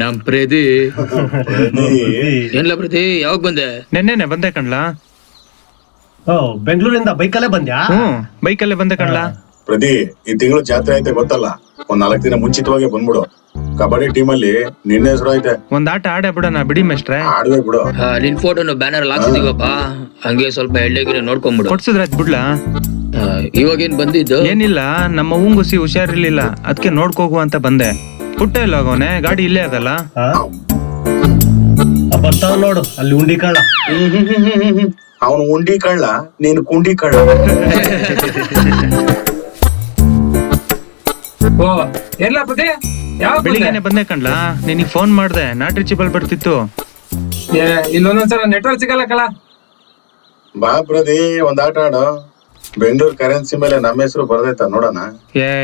ನಮ್ ಪ್ರೀತಿ ಏನ್ಲ ಪ್ರೀತಿ ಯಾವಾಗ ಬಂದೆ? ನೆನ್ನೆನೆ ಬಂದೆ ಕಣ್ಲಾ. ಬೆಂಗಳೂರಿಂದ ಬೈಕಲ್ಲೇ ಬಂದ್ಯಾ? ಬೈಕಲ್ಲೇ ಬಂದೆ ಕಣ್ಲಾ. ಪ್ರತಿ ಈ ತಿಂಗಳು ಜಾತ್ರೆ ಐತೆ ಗೊತ್ತಲ್ಲ, ಒಂದ್ 4 ದಿನ ಮುಂಚಿತವಾಗಿ ಬಂದ್ಬಿಡು. ಕಬಡ್ಡಿ ಟೀಮ್ ಅಲ್ಲಿ ನಿನ್ನ ಹೆಸರು ಐತೆ. ಒಂದ್ ಆಟ ಆಡೇ ಬಿಡೋಣ ಬಿಡಿ ಮೇಷ್ಟ್ರೆ. ಆಡ್ಬೇಕು ಬಿಡು. ನಿನ್ ಫೋಟೋನು ಬ್ಯಾನರ್ ಅಲ್ಲಿ ಹಾಕ್ಸಿದೀವಪ್ಪ, ಹಂಗೆ ಸ್ವಲ್ಪ ಎಳ್ಳೆಗಿನ ನೋಡ್ಕೊಂಡ್ಬಿಡು. ಕೊಡ್ಸಿದ್ರಾಯ್ತು ಬಿಡ್ಲಾ. ಇವಾಗೇನ್ ಬಂದಿದ್ದು? ಏನಿಲ್ಲ, ನಮ್ಮ ಹೂಂಗುಸಿ ಹುಷಾರಿರ್ಲಿಲ್ಲ, ಅದಕ್ಕೆ ನೋಡ್ಕೋಗುವ ಅಂತ ಬಂದೆ. ಪುಟ್ಟ ಎಲ್ಲ ಹೋಗೋನೆ, ಗಾಡಿ ಇಲ್ಲೇ ಅದಲ್ಲ. ಬರ್ತಾವ ನೋಡು ಅಲ್ಲಿ ಉಂಡಿ ಕಳ್ಳ. ಅವನು ಉಂಡಿ ಕಳ್ಳ, ನೀನು ಕುಂಡಿ ಕಳ್ಳ. ಬೆಳಿಗ್ಗೆನೆ ಬಂದೆ ಕಣ್ಲಾ. ನಿನಗ್ ಫೋನ್ ಮಾಡ್ದೆ, ನಾಟ್ ರೀಚಬಲ್ ಬರ್ತಿತ್ತು. ಇಲ್ಲೊಂದೊಂದ್ಸಲ ನೆಟ್ವರ್ಕ್ ಸಿಗಲ್ಲ ಕಳ. ಬಾ ಪ್ರದಿ, ಒಂದ್ ಆಟ ಆಡು. ಬೆಂಗಳೂರು ಕರೆನ್ಸಿ ಮೇಲೆ ನಮ್ಮ ಹೆಸರು ಬರ್ದೈತ ನೋಡೋಣ.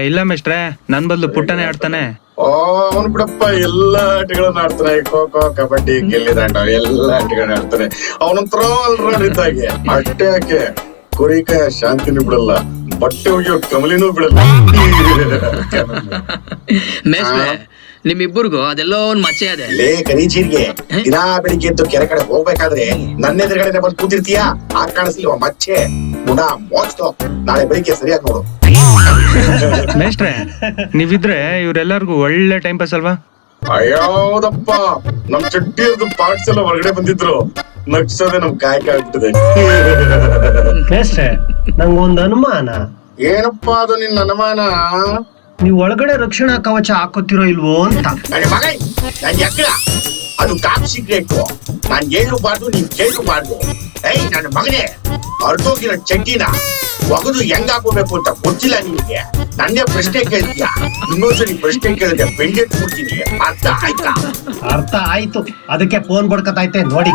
ಇಲ್ಲ ಮೇಷ್ಟ್ರೆ, ನನ್ ಬದಲು ಪುಟ್ಟನೆ ಆಡ್ತಾನೆ. ಅವನು ಬಿಡಪ್ಪ, ಎಲ್ಲಾ ಆಟಗಳನ್ನ ಆಡ್ತಾನೆ. ಖೋ ಖೋ, ಕಬಡ್ಡಿ, ಗಿಲ್ಲಿ ದಾಂಡ ಎಲ್ಲಾ ಆಟಗಳನ್ನ ಆಡ್ತಾನೆ. ಅವನಂತರ ಆಲ್ರೌಂಡ್ ಇದ್ದಾಗೆ. ಅಟ್ಟೆ ಯಾಕೆ ಕುರಿಕಾಯ ಶಾಂತಿನೂ ಬಿಡಲ್ಲ, ಬಟ್ಟೆ ಒಗೆಯೋ ಕಮಲಿನೂ ಬಿಡಲ್ಲ. ಮೇಷ್ಟ್ರೆ, ನಿಮ್ಮಿಬ್ಬರಿಗೂ ಅದೆಲ್ಲೋ ಒಂದ್ ಮಚ್ಚೆ ಅದೆ. ಲೇ ಕರೀಜೀರ್ಗೆ, ದಿನಾ ಬೆಳಿಗ್ಗೆ ಎದ್ದು ಕೆರೆ ಕಡೆ ಹೋಗ್ಬೇಕಾದ್ರೆ ನನ್ನ ಎದುರುಗಡೆ ಬಂದು ಕೂತಿರ್ತೀಯ. ಆ ಕಾಣಿಸ್ಲಿವ ಮಚ್ಚೆ ಮುಡ ಮೋಚ್ತೋ. ನಾಳೆ ಬೆಳಿಗ್ಗೆ ಸರಿಯಾಗಿ ನೋಡು. ಮೇಷ್ಟ್ರೆ, ನೀವಿದ್ರೆ ಇವ್ರೆಲ್ಲರಿಗೂ ಒಳ್ಳೆ ಟೈಮ್ ಪಾಸ್ ಅಲ್ವಾ? ಅಯ್ಯೋದಪ್ಪ, ನಮ್ ಚಟ್ಟಿಯರ್ದು ಪಾರ್ಟ್ಸ್ ಎಲ್ಲ ಹೊರಗಡೆ ಬಂದಿದ್ರು. ನಗ್ಸೋದೆ ನಮ್ ಕಾಯಕ ಆಗ್ಬಿಟ್ಟಿದೆ. ಮೇಷ್ಟ್ರೆ, ನಂಗೊಂದ್ ಅನುಮಾನ. ಏನಪ್ಪಾ ಅದು ನಿನ್ನ ಅನುಮಾನ? ನೀವ್ ಒಳಗಡೆ ರಕ್ಷಣಾ ಕವಚ ಹಾಕೋತಿರೋ ಇಲ್ವೋ ಅಂತ. ನನ್ನ ಮಗ, ನನ್ ಎಕ್ಕಡ ಅದು ಟಾಪ್ ಸೀಕ್ರೆಟ್. ನಾನ್ ಹೇಳಬಾರ್ದು, ನೀನ್ ಕೇಳಬಾರ್ದು. ಏಯ್ ನನ್ನ ಮಗನೇ, ಅರ್ಧೋಗಿರೋ ಚಡ್ಡಿನ ಒಗದು ಹೆಂಗ್ ಹಾಕೋಬೇಕು ಅಂತ ಗೊತ್ತಿಲ್ಲ ನಿನ್ಗೆ. ನನ್ನೇ ಪ್ರಶ್ನೆ ಕೇಳ್ತೀಯ. ಇನ್ನೊಂದ್ಸರಿ ಪ್ರಶ್ನೆ ಕೇಳಿದ್ರೆ ಬೆಂಡೆಟ್ ಕೊಡ್ತೀನಿ. ಅರ್ಥ ಆಯ್ತಾ? ಅರ್ಥ ಆಯ್ತು, ಅದಕ್ಕೆ ಫೋನ್ ಬಡ್ಕತೈತೆ ನೋಡಿ.